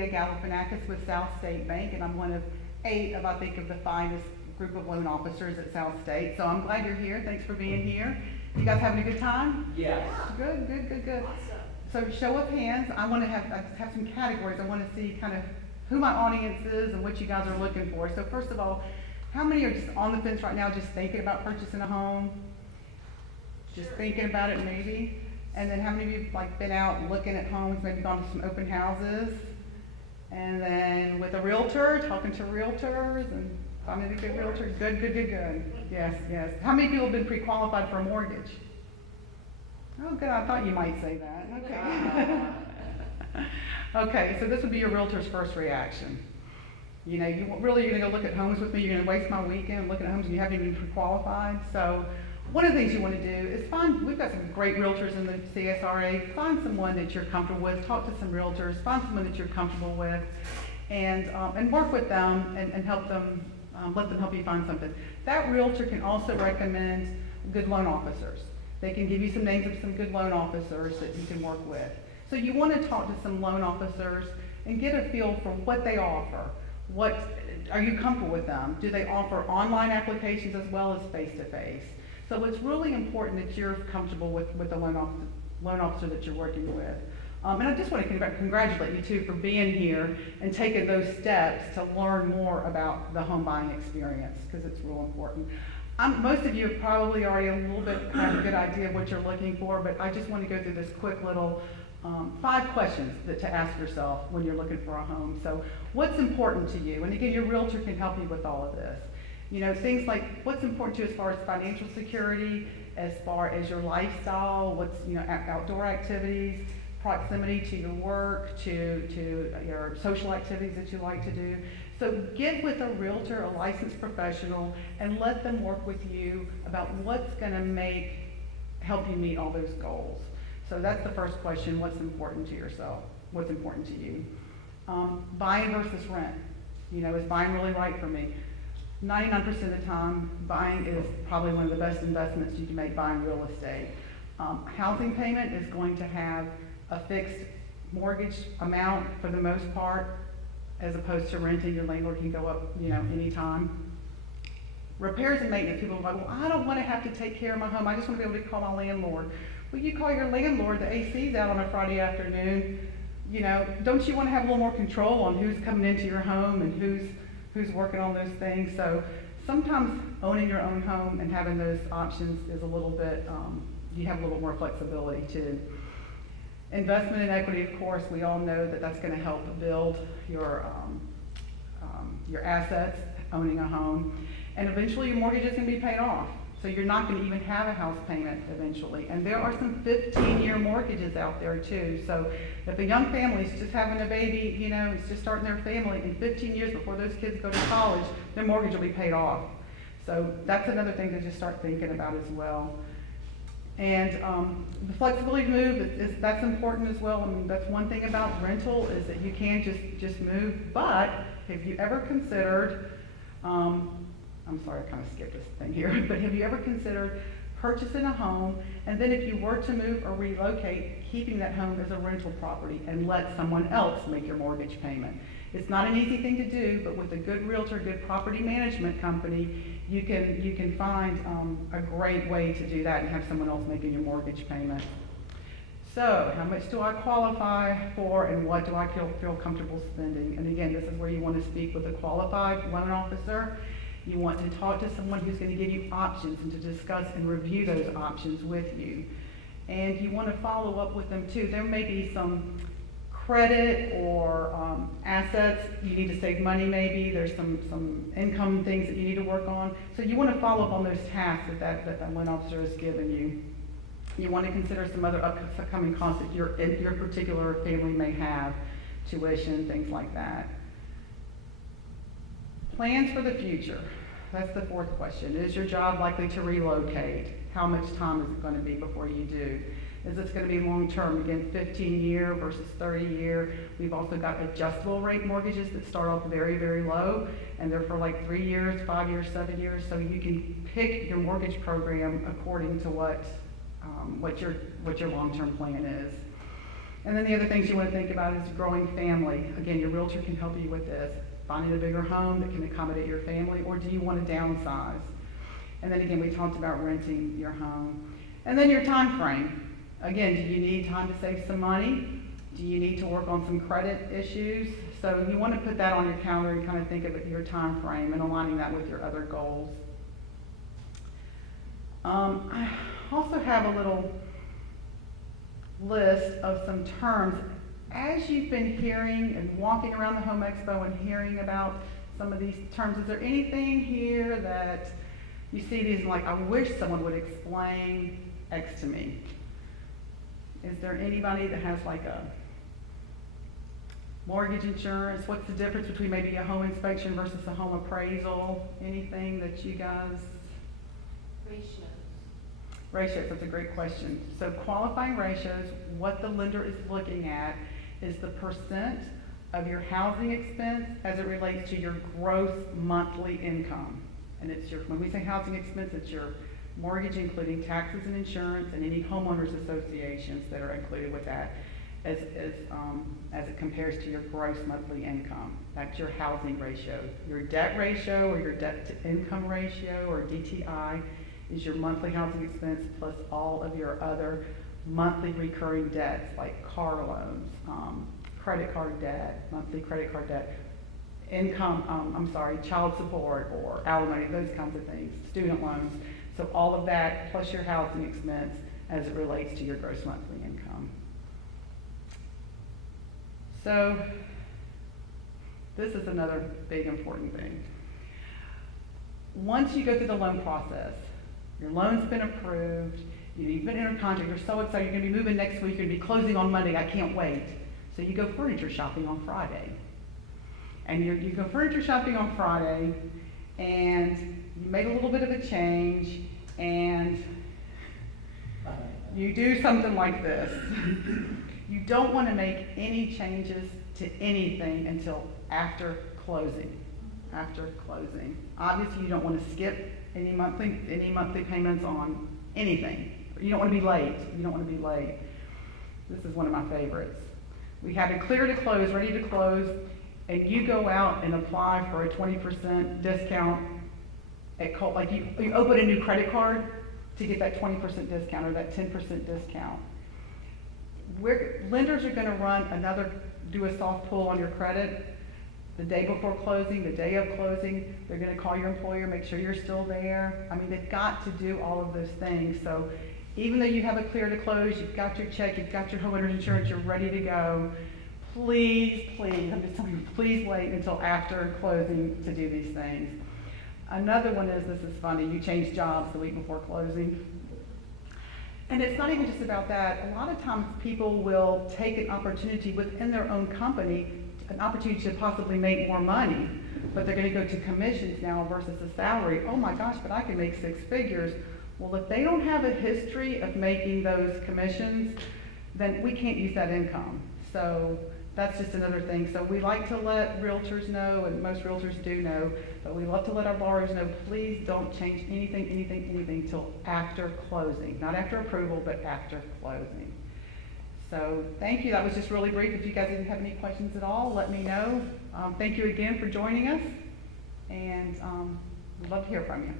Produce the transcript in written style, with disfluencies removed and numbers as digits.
Leah Galifianakis with South State Bank, and I'm one of 8 of, I think, of the finest group of loan officers at South State. So I'm glad you're here. Thanks for being here. You guys having a good time? Yes. Good, good, good, good. So show of hands, I have some categories. I want to see kind of who my audience is and what you guys are looking for. So first of all, how many are just on the fence right now, just thinking about purchasing a home? Just thinking about it maybe? And then how many of you have like been out looking at homes, maybe gone to some open houses? And then with a realtor, talking to realtors and finding a good realtor? Good, good, good, good. Yes, yes. How many people have been pre-qualified for a mortgage? Oh, good, I thought you might say that. Okay. Okay, so this would be your realtor's first reaction. You know, you're gonna go look at homes with me, you're gonna waste my weekend looking at homes and you haven't even pre-qualified. So one of the things you wanna do is we've got some great realtors in the CSRA, find someone that you're comfortable with, talk to some realtors, find someone that you're comfortable with, and work with them and help them, let them help you find something. That realtor can also recommend good loan officers. They can give you some names of some good loan officers that you can work with. So you want to talk to some loan officers and get a feel for what they offer. What, are you comfortable with them? Do they offer online applications as well as face-to-face? So it's really important that you're comfortable with the loan officer that you're working with. And I just want to congratulate you too for being here and taking those steps to learn more about the home buying experience, because it's real important. Most of you have probably already have a good idea of what you're looking for, but I just want to go through this quick little 5 questions to ask yourself when you're looking for a home. So what's important to you? And again, your realtor can help you with all of this. You know, things like what's important to you as far as financial security, as far as your lifestyle, what's, you know, outdoor activities, proximity to your work, to your social activities that you like to do. So get with a realtor, a licensed professional, and let them work with you about what's gonna help you meet all those goals. So that's the first question, what's important to yourself? What's important to you? Buying versus rent. You know, is buying really right for me? 99% of the time, buying is probably one of the best investments you can make, buying real estate. Housing payment is going to have a fixed mortgage amount for the most part, as opposed to renting. Your landlord can go up, you know, anytime. Repairs and maintenance, people are like, well, I don't want to have to take care of my home. I just want to be able to call my landlord. Well, you call your landlord, the AC's out on a Friday afternoon. You know, don't you want to have a little more control on who's coming into your home and who's working on those things? So sometimes owning your own home and having those options is a little bit, you have a little more flexibility too. Investment in equity, of course, we all know that that's going to help build your assets, owning a home. And eventually your mortgage is going to be paid off. So you're not going to even have a house payment eventually. And there are some 15-year mortgages out there too. So if a young family is just having a baby, you know, is just starting their family, in 15 years before those kids go to college, their mortgage will be paid off. So that's another thing to just start thinking about as well. And the flexibility to move, that's important as well. I mean, that's one thing about rental is that you can just move. But have you ever considered, I'm sorry, I kind of skipped this thing here, but have you ever considered purchasing a home, and then if you were to move or relocate, keeping that home as a rental property and let someone else make your mortgage payment? It's not an easy thing to do, but with a good realtor, good property management company, you can find a great way to do that and have someone else making your mortgage payment. So, how much do I qualify for, and what do I feel comfortable spending? And again, this is where you want to speak with a qualified loan officer. You want to talk to someone who's going to give you options and to discuss and review those options with you. And you want to follow up with them too. There may be some credit or assets you need to save money maybe. There's some income things that you need to work on. So you want to follow up on those tasks that loan officer has given you. You want to consider some other upcoming costs that your particular family may have, tuition, things like that. Plans for the future. That's the 4th question. Is your job likely to relocate? How much time is it going to be before you do? Is this going to be long-term? Again, 15-year versus 30-year. We've also got adjustable rate mortgages that start off very, very low, and they're for like 3 years, 5 years, 7 years. So you can pick your mortgage program according to what your long-term plan is. And then the other things you want to think about is growing family. Again, your realtor can help you with this. Finding a bigger home that can accommodate your family, or do you want to downsize? And then again, we talked about renting your home. And then your time frame. Again, do you need time to save some money? Do you need to work on some credit issues? So you want to put that on your calendar and kind of think of it, your time frame and aligning that with your other goals. I also have a little list of some terms. As you've been hearing and walking around the Home Expo and hearing about some of these terms, is there anything here that you see these like, I wish someone would explain X to me? Is there anybody that has like a mortgage insurance? What's the difference between maybe a home inspection versus a home appraisal? Anything that you guys? Ratios, that's a great question. So qualifying ratios, what the lender is looking at is the percent of your housing expense as it relates to your gross monthly income. And it's your, when we say housing expense, it's your mortgage including taxes and insurance and any homeowners associations that are included with that as it compares to your gross monthly income. That's your housing ratio. Your debt ratio or your debt to income ratio or DTI is your monthly housing expense plus all of your other monthly recurring debts like car loans, credit card debt, monthly credit card debt, child support or alimony, those kinds of things, student loans. So all of that plus your housing expense as it relates to your gross monthly income. So this is another big important thing. Once you go through the loan process, your loan's been approved, you've been in contract, you're so excited, you're gonna be moving next week, you're gonna be closing on Monday, I can't wait. So you go furniture shopping on Friday. And you go furniture shopping on Friday, and you make a little bit of a change, and you do something like this. You don't want to make any changes to anything until after closing. After closing. Obviously, you don't want to skip any monthly payments on anything. You don't want to be late. You don't want to be late. This is one of my favorites. We have it clear to close, ready to close, and you go out and apply for a 20% discount at like you open a new credit card to get that 20% discount or that 10% discount. Lenders are going to do a soft pull on your credit the day before closing, the day of closing. They're going to call your employer, make sure you're still there. I mean, they've got to do all of those things. So even though you have a clear to close, you've got your check, you've got your homeowner's insurance, you're ready to go, please, I'm just telling you, please wait until after closing to do these things. Another one is, this is funny, you change jobs the week before closing. And it's not even just about that. A lot of times people will take an opportunity within their own company, an opportunity to possibly make more money, but they're going to go to commissions now versus a salary. Oh my gosh, but I can make 6 figures. Well, if they don't have a history of making those commissions, then we can't use that income. So that's just another thing. So we like to let realtors know, and most realtors do know, but we love to let our borrowers know, please don't change anything till after closing. Not after approval, but after closing. So thank you. That was just really brief. If you guys didn't have any questions at all, let me know. Thank you again for joining us, and we'd love to hear from you.